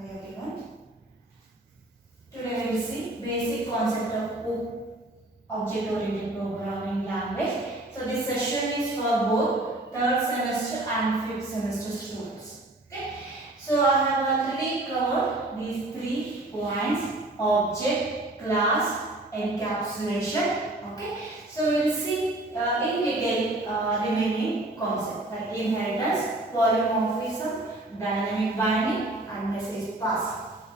Hi everyone. Today we will see basic concept of object-oriented programming language. So this session is for both third semester and fifth semester students. Okay. So I have already covered these 3 points: object, class, encapsulation. Okay. So we will see in detail remaining concepts like inheritance, polymorphism, dynamic binding, and message pass.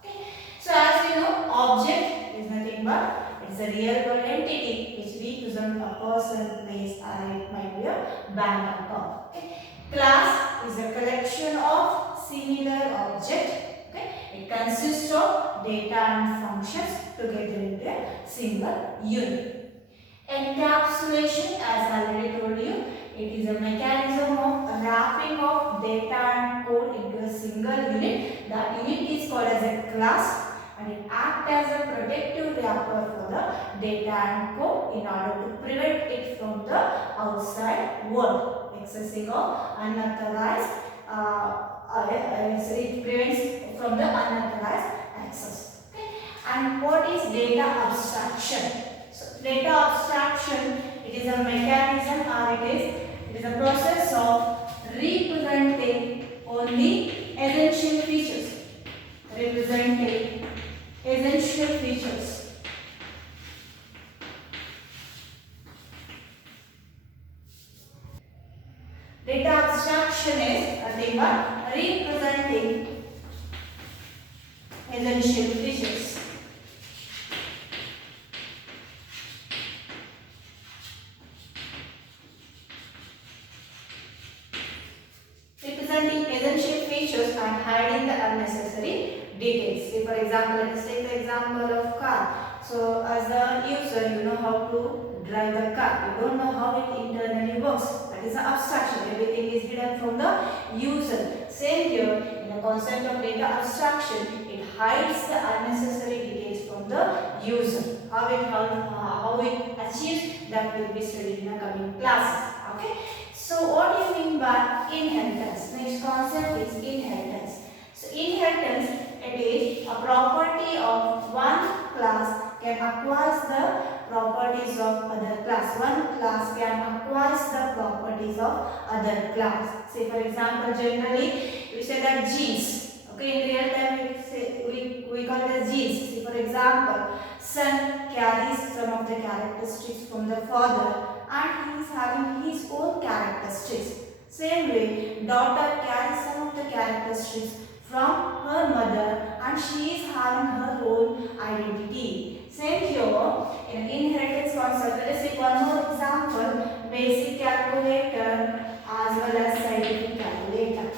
Okay. So as you know, object is nothing but it's a real world entity which represents a person, place, or it might be a bank account. Okay. Class is a collection of similar objects. Okay. It consists of data and functions together into a single unit. Encapsulation, as I already told you, it is a mechanism of wrapping of data and code into a single unit. That unit is called as a class, and it acts as a protective wrapper for the data and code in order to prevent it from the outside world accessing of unauthorized. It prevents from the unauthorized access. Okay. And what is data abstraction? So data abstraction, it is a mechanism or it is a process of representing only essential features. Representing essential features. Data abstraction is nothing but representing essential features. Representing essential features and hiding the unnecessary details. Say for example, let us take the example of car. So as a user, you know how to drive the car. You don't know how it internally works. That is an abstraction. Everything is hidden from the user. Same here, in the concept of data abstraction, it hides the unnecessary details from the user. How it achieves, that will be studied in the coming classes. Okay. So what do you mean by inheritance? Next concept is inheritance. So inheritance, it is a property of one class can acquire the properties of other class. One class can acquire the properties of other class. Say for example, generally we say that genes. Okay, in real time we call it as genes. Say for example, son carries some of the characteristics from the father, and he is having his own characteristics. Same way, daughter carries some of the characteristics from her mother, and she is having her own identity. Same here, in inheritance concept, let us take one more example: basic calculator as well as scientific calculator.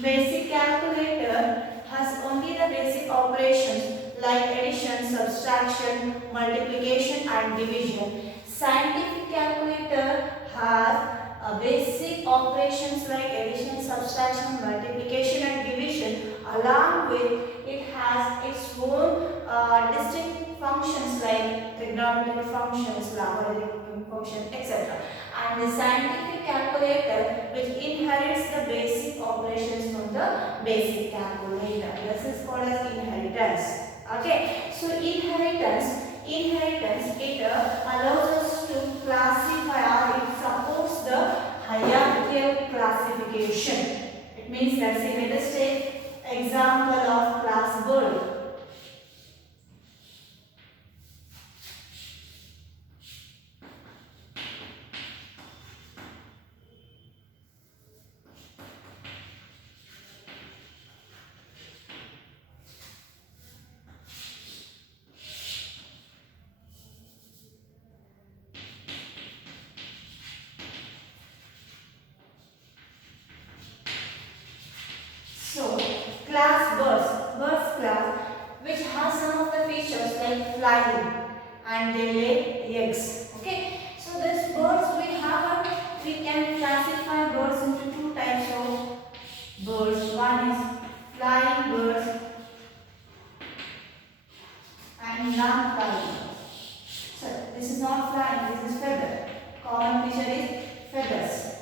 Basic calculator has only the basic operations like addition, subtraction, multiplication and division. Scientific calculator has basic operations like addition, subtraction, multiplication and division. Along with it has its own distinct functions like trigonometric functions, logarithmic function, etc. And the scientific calculator which inherits the basic operations from the basic calculator. This is called as inheritance. Okay, so inheritance it allows us to classify, or it supports the hierarchical classification. It means that, say, let us take example of class bird. So, class birds class, which has some of the features like flying and they lay eggs. Okay, so these birds we can classify birds into 2 types of birds. One is flying birds and non-flying birds. So This is not flying, this is feather. Common feature is feathers.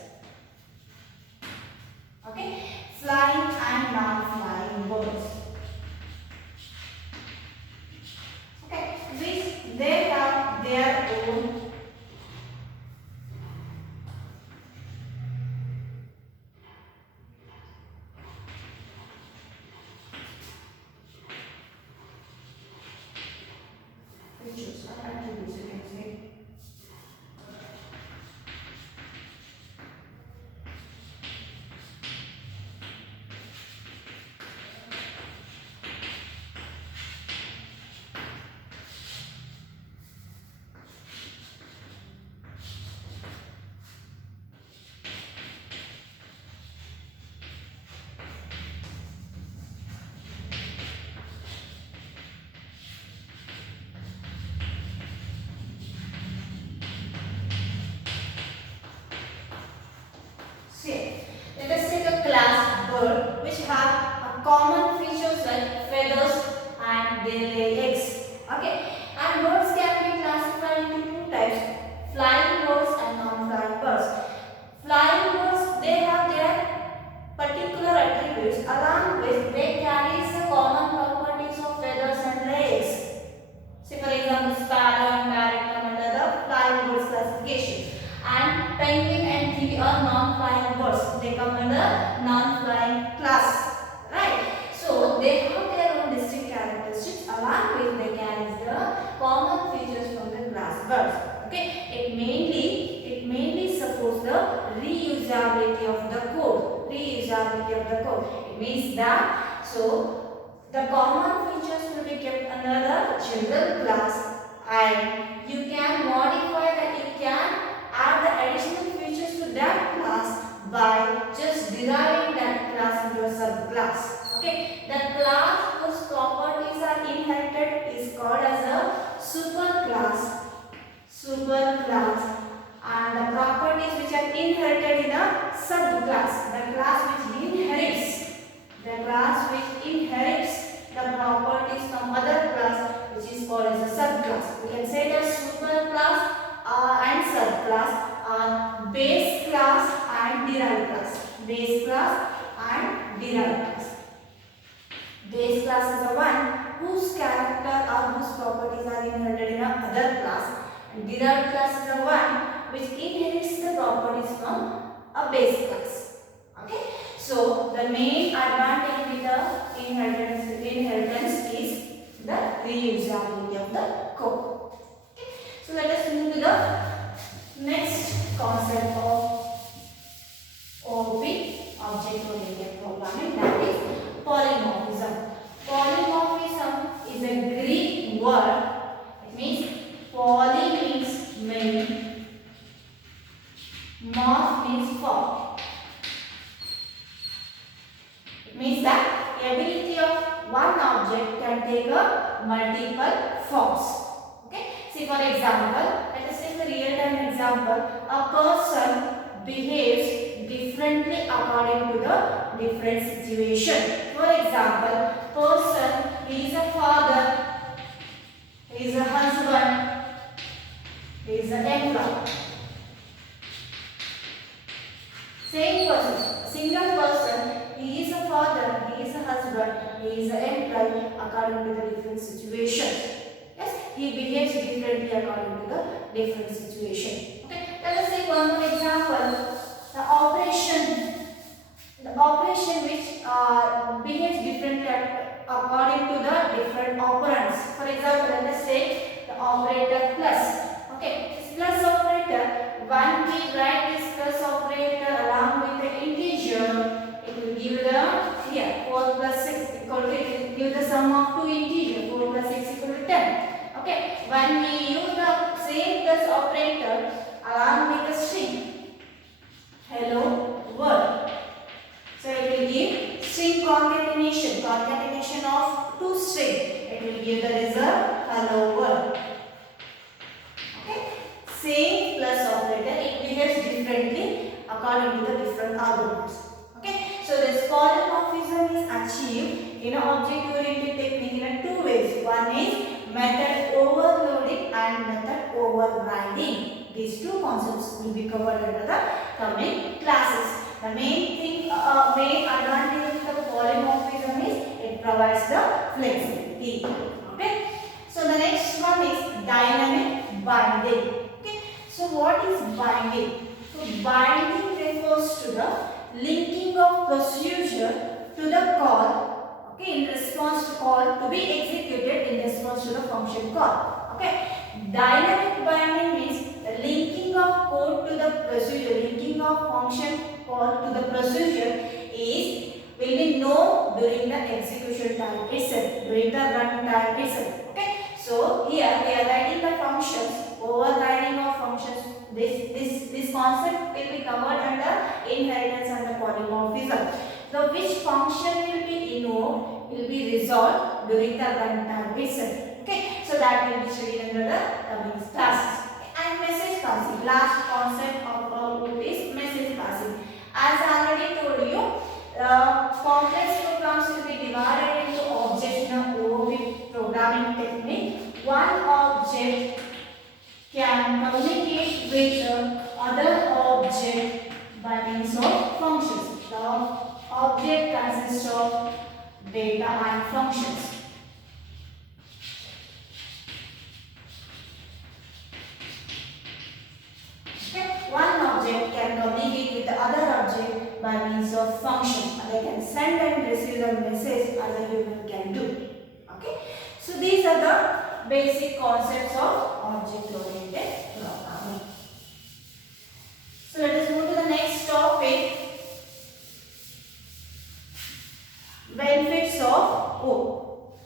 Okay, flying and non-flying birds. Okay, which they have their own features or attributes, you can say. See, let us take a class bird which have a common features like feathers and they lay eggs. Okay, and birds can be classified into two types: flying birds and non-flying birds. Flying birds, they have their particular attributes along which they carry the common properties of feathers and legs. Say for example, sparrow and parrot come under the flying birds classification, and penguin and kiwi are non-flying birds. They come under non-flying class, right? So they have their own distinct characteristics along with they carry the common features from the class birds. Okay, it mainly supports the reusability of the code. Reusability of the code. It means that the common features will be kept under the general class, and you can modify that. You can add the additional features to that class by just deriving that class into a subclass. Okay, the class whose properties are inherited is called as a superclass. Superclass, and the properties which are inherited in a subclass. The class which inherits the properties from other class, which is called as a subclass. We can say that superclass and subclass are base class and derived class. Base class and derived class. Base class is the one whose character or whose properties are inherited in another class. And derived class is the one which inherits the properties from a base class. Okay. So the main advantage with the inheritance is the reusability of the code. Okay. So let us move to the next concept of OOP, object-oriented programming, that is polymorphism. Polymorphism is a Greek word. It means poly means many, morph means form. It means that the ability of one object can take a multiple forms. Okay. See for example, let us take a real-time example. A person behaves differently according to the different situation. For example, person, he is a father, he is a husband, he is an employee. Same person, single person, he is a father, he is a husband, he is an employee according to the different situation. Yes, he behaves differently according to the different situation. Okay, let us take one more example. The operation which behaves differently according to the different operands. For example, let us take the operator plus. Okay, this plus operator, when we write this plus operator along with the integer, it will give the here 4 plus 6 equal to, it will give the sum of two integers, 4 plus 6 equal to 10. Okay, when we use the same plus operator along with the string hello world, so it will give string concatenation of two strings. It will give the result hello world. Okay, same plus operator, it behaves differently according to the different arguments. Okay, so this polymorphism is achieved in an object-oriented technique in two ways. One is method overloading and method overriding. overriding. These two concepts will be covered under the coming classes. The main advantage of the polymorphism is it provides the flexibility. Okay. So the next one is dynamic binding. Okay. So what is binding? So binding refers to the linking of procedure to the call, okay, in response to call to be executed in response to the function call. Okay. Dynamic binding means the linking of code to the procedure, linking of function call to the procedure will be known during the execution time itself, during the run time itself. Okay. So here we are writing the functions, overriding of functions. This concept will be covered under inheritance and the polymorphism. So which function will be invoked will be resolved during the runtime itself. Okay, so that will be studied under the coming classes. And message passing. Last concept of our group is message passing. As I already told you, complex programs will be divided into objects in a OOP programming technique. One object can communicate with other object by means of functions. The object consists of data and functions. Okay. One object can communicate with the other object by means of function. They can send and receive a message as a human can do. Okay. So these are the basic concepts of object-oriented programming. So let us move to the next topic. Benefits of O.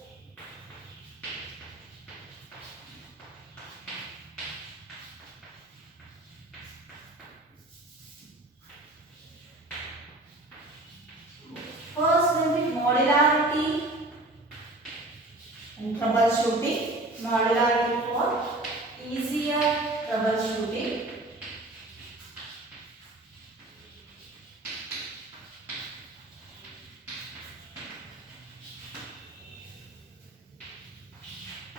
First will be modularity and troubleshooting. Modularity for easier troubleshooting.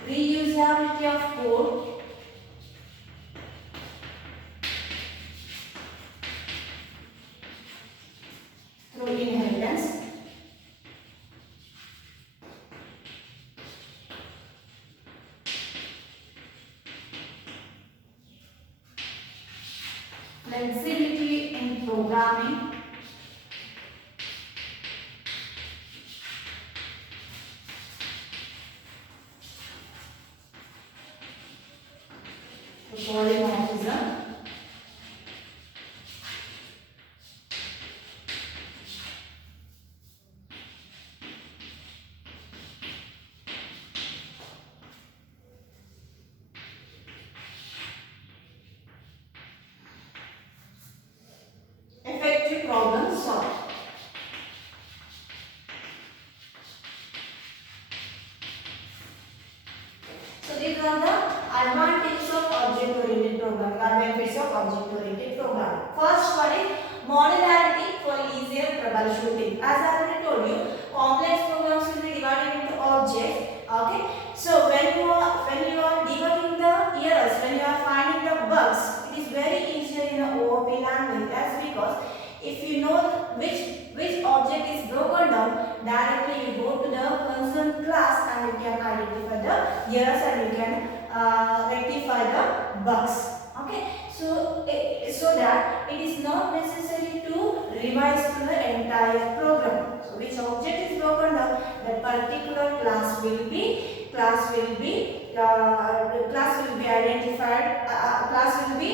Reusability of code. Through inheritance. Flexibility in programming. Polymorphism. Effective problem solved. So these are the advantages of object-oriented programming, or benefits of object-oriented programming. First one is modularity for easier troubleshooting. As I already told you, complex programs will be divided into objects. Okay, so when you are debugging the errors, when you are finding the bugs, it is very easier in the OOP language. That's because if you know which object is broken down, directly you go to the concerned class and you can identify the errors and you can rectify the bugs. Okay, so that it is not necessary to revise to the entire program. So which object is broken down, that particular class will be identified. Class will be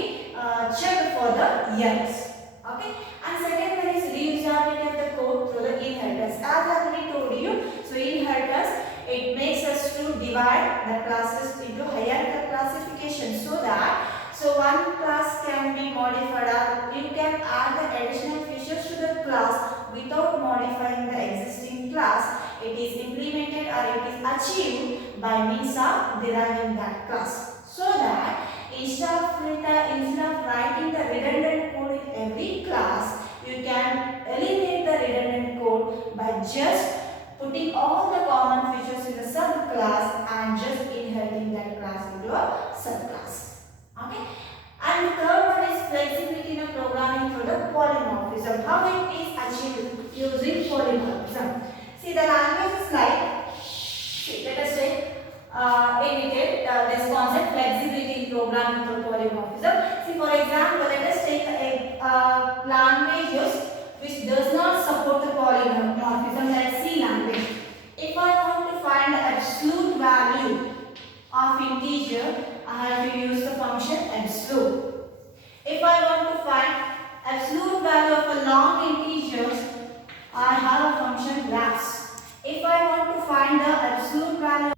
checked for the errors. Okay, and second one is reusability of the code through the inheritance. As I already told you, so inheritance, it makes us to divide the classes into hierarchical classification, so one class can be modified, or you can add the additional features to the class without modifying the existing class. It is implemented or it is achieved by means of deriving that class, so that instead of writing the redundant code in every class, you can eliminate the redundant code by just putting all the common features in the subclass and just inheriting that class into a subclass. program with the polymorphism. See, for example, let us take a languages which does not support the polymorphism, like C language. If I want to find the absolute value of integer, I have to use the function absolute. If I want to find absolute value of a long integers, I have a function labs. If I want to find the absolute value,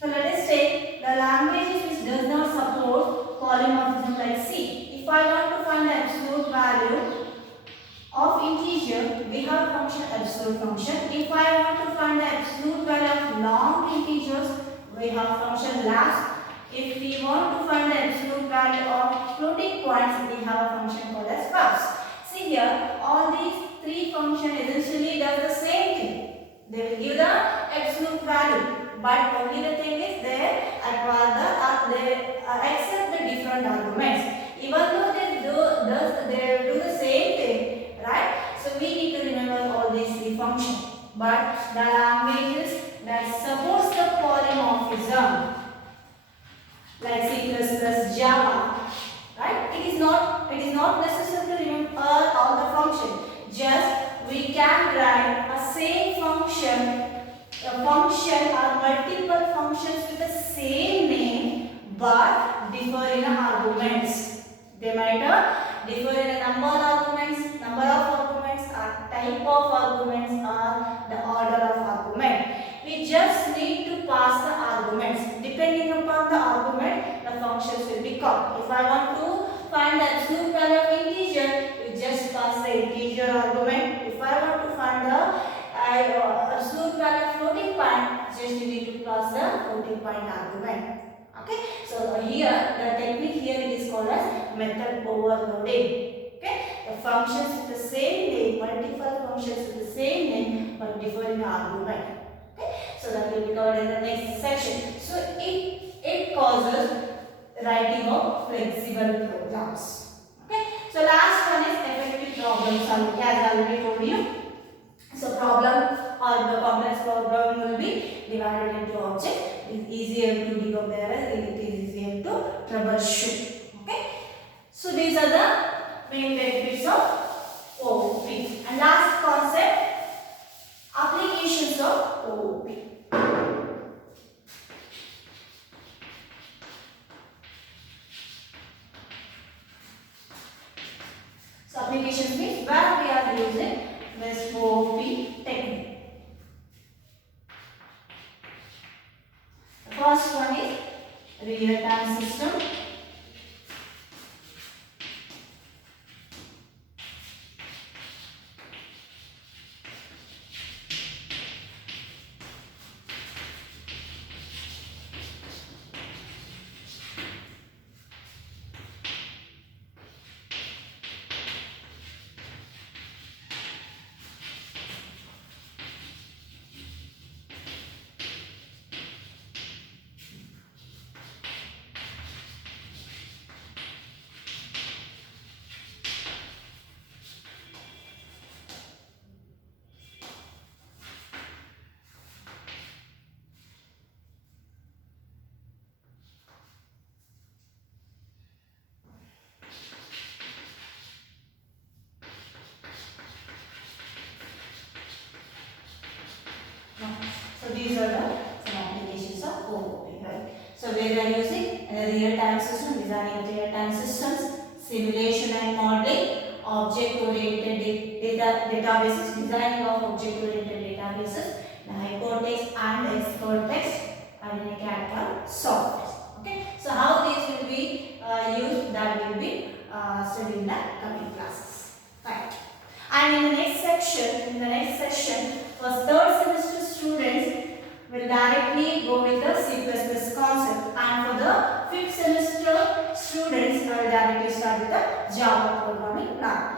so let us take the languages which does not support polymorphism like C. If I want to find the absolute value of integer, we have a function absolute function. If I want to find the absolute value of long integers, we have function labs. If we want to find the absolute value of floating points, we have a function called as puffs. See here, all these three functions essentially does the same thing. They will give the absolute value, but only the thing is they accept the different arguments. Even though they do the same thing, right? So we need to remember all these three functions. But the languages that supports the polymorphism, like C++, Java, right? It is not necessary to remember all the functions. Just we can write a same function, a function or multiple functions with the same name but differ in arguments. They might differ in a number of arguments, or type of arguments, or the order of argument. We just need to pass the arguments. Depending upon the argument, the functions will be called. If I want to find the absolute value of integer, you just pass the integer argument. If I want to find the absolute value of floating point, just you need to pass the floating point argument. Okay, so here the technique here it is called as method overloading. Okay, the functions with the same name, multiple functions with the same name but different argument. Okay, so that will be covered in the next section. So it causes writing of flexible programs. Okay, so last one is effective problem solving, as I already told you. So problem or the complex problem will be divided into objects. It is easier to debug the error, it is easier to troubleshoot. Okay, so these are the main benefits of OOP. And last concept, applications of OOP. So applications means where we are using this OOP technique. The first one is real-time system. So these are some applications of OOP, right? So where they are using a real-time system, designing real-time systems, simulation and modeling, object-oriented databases, designing of object-oriented databases, the hypertext and the expertext, and in a CAD software. Okay. So how these will be used, that will be studied in the coming classes. Right. And in the next section, for third semester students will directly go with the C++ concept, and for the fifth semester students will directly start with the Java programming language.